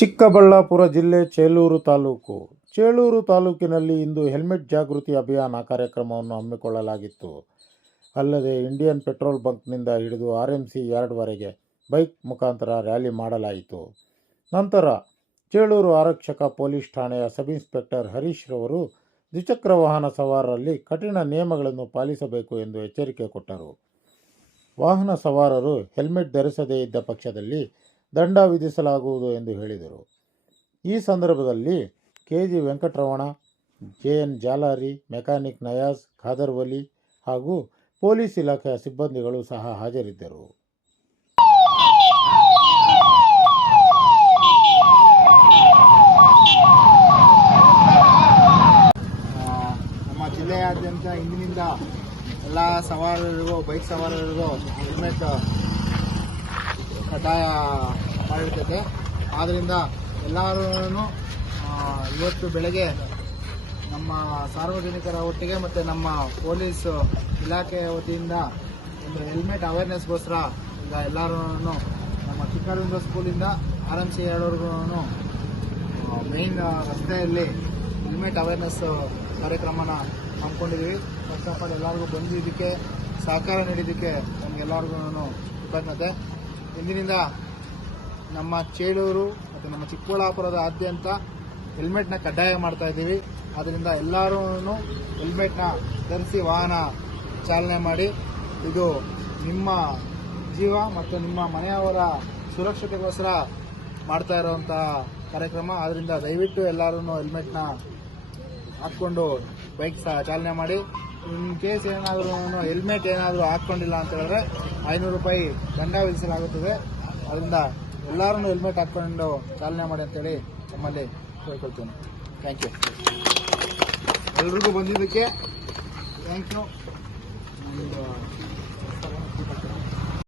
ಚಿಕ್ಕಬಳ್ಳಾಪುರ ಜಿಲ್ಲೆ ಚೇಲೂರು ತಾಲೂಕು. ಚೇಳೂರು ತಾಲೂಕಿನಲ್ಲಿ ಇಂದು ಹೆಲ್ಮೆಟ್ ಜಾಗೃತಿ ಅಭಿಯಾನ ಕಾರ್ಯಕ್ರಮವನ್ನು ಹಮ್ಮಿಕೊಳ್ಳಲಾಗಿತ್ತು. ಅಲ್ಲದೆ ಇಂಡಿಯನ್ ಪೆಟ್ರೋಲ್ ಬಂಕ್ನಿಂದ ಹಿಡಿದು ಆರ್ ಎಂ ಸಿ ಯಾರ್ಡ್ವರೆಗೆ ಬೈಕ್ ಮುಖಾಂತರ ರ್ಯಾಲಿ ಮಾಡಲಾಯಿತು. ನಂತರ ಚೇಳೂರು ಆರಕ್ಷಕ ಪೊಲೀಸ್ ಠಾಣೆಯ ಸಬ್ ಇನ್ಸ್ಪೆಕ್ಟರ್ ಹರೀಶ್ ರವರು ದ್ವಿಚಕ್ರ ವಾಹನ ಸವಾರರಲ್ಲಿ ಕಠಿಣ ನಿಯಮಗಳನ್ನು ಪಾಲಿಸಬೇಕು ಎಂದು ಎಚ್ಚರಿಕೆ ಕೊಟ್ಟರು. ವಾಹನ ಸವಾರರು ಹೆಲ್ಮೆಟ್ ಧರಿಸದೇ ಇದ್ದ ಪಕ್ಷದಲ್ಲಿ ದಂಡ ವಿಧಿಸಲಾಗುವುದು ಎಂದು ಹೇಳಿದರು. ಈ ಸಂದರ್ಭದಲ್ಲಿ K G Venkataramana J N Jalari, mechanic Nayaz, Khadar Vali ಹಾಗೂ ಪೊಲೀಸ್ ಇಲಾಖೆಯ ಸಿಬ್ಬಂದಿಗಳು ಸಹ ಹಾಜರಿದ್ದರು. ನಮ್ಮ ಜಿಲ್ಲೆಯಾದ್ಯಂತ ಇಂದಿನಿಂದ ಎಲ್ಲ ಸವಾರರಿಗೂ, ಬೈಕ್ ಸವಾರರಿಗೂ ಹೆಲ್ಮೆಟ್ ಕಡ್ಡಾಯ ಮಾಡಿರ್ತೈತೆ. ಆದ್ದರಿಂದ ಎಲ್ಲರೂ ಇವತ್ತು ಬೆಳಗ್ಗೆ ನಮ್ಮ ಸಾರ್ವಜನಿಕರ ಒಟ್ಟಿಗೆ ಮತ್ತು ನಮ್ಮ ಪೊಲೀಸ್ ಇಲಾಖೆಯ ವತಿಯಿಂದ ಒಂದು ಹೆಲ್ಮೆಟ್ ಅವೇರ್ನೆಸ್ಗೋಸ್ಕರ ಈಗ ಎಲ್ಲರೂ ನಮ್ಮ ಚಿಕ್ಕರವಿಂದ ಸ್ಕೂಲಿಂದ ಆರ್ ಎಂ ಸಿ ಎರಡವರೆಗೂ ಮೇನ್ ರಸ್ತೆಯಲ್ಲಿ ಹೆಲ್ಮೆಟ್ ಅವೇರ್ನೆಸ್ ಕಾರ್ಯಕ್ರಮನ ಹಮ್ಮಿಕೊಂಡಿದ್ದೀವಿ ಫಸ್ಟ್ ಆಫ್ ಆಲ್ ಎಲ್ಲರಿಗೂ ಬಂದಿದ್ದಕ್ಕೆ ಸಹಕಾರ ನೀಡಿದ್ದಕ್ಕೆ ನಮಗೆಲ್ಲರಿಗೂ ಕೃತಜ್ಞತೆ. ಇಂದಿನಿಂದ ನಮ್ಮ ಚೇಳೂರು ಮತ್ತು ನಮ್ಮ ಚಿಕ್ಕಬಳ್ಳಾಪುರದ ಆದ್ಯಂತ ಹೆಲ್ಮೆಟ್ನ ಕಡ್ಡಾಯ ಮಾಡ್ತಾ ಇದ್ದೀವಿ. ಆದ್ದರಿಂದ ಎಲ್ಲರೂ ಹೆಲ್ಮೆಟ್ನ ಧರಿಸಿ ವಾಹನ ಚಾಲನೆ ಮಾಡಿ, ಇದು ನಿಮ್ಮ ಜೀವ ಮತ್ತು ನಿಮ್ಮ ಮನೆಯವರ ಸುರಕ್ಷತೆಗೋಸ್ಕರ ಮಾಡ್ತಾ ಇರುವಂತಹ ಕಾರ್ಯಕ್ರಮ. ಆದ್ದರಿಂದ ದಯವಿಟ್ಟು ಎಲ್ಲರೂ ಹೆಲ್ಮೆಟ್ನ ಹಾಕ್ಕೊಂಡು ಬೈಕ್ ಸಹ ಚಾಲನೆ ಮಾಡಿ. ಇನ್ ಕೇಸ್ ಏನಾದರೂ ಹೆಲ್ಮೆಟ್ ಏನಾದರೂ ಹಾಕ್ಕೊಂಡಿಲ್ಲ ಅಂತ ಹೇಳಿದ್ರೆ ಐನೂರು ರೂಪಾಯಿ ದಂಡ ವಿಧಿಸಲಾಗುತ್ತದೆ. ಅದರಿಂದ ಎಲ್ಲರೂ ಹೆಲ್ಮೆಟ್ ಹಾಕ್ಕೊಂಡು ಚಾಲನೆ ಮಾಡಿ ಅಂತೇಳಿ ನಮ್ಮಲ್ಲಿ ಕೇಳ್ಕೊಳ್ತೇನೆ. ಥ್ಯಾಂಕ್ ಯು ಎಲ್ರಿಗೂ ಬಂದಿದ್ದಕ್ಕೆ ಥ್ಯಾಂಕ್ ಯು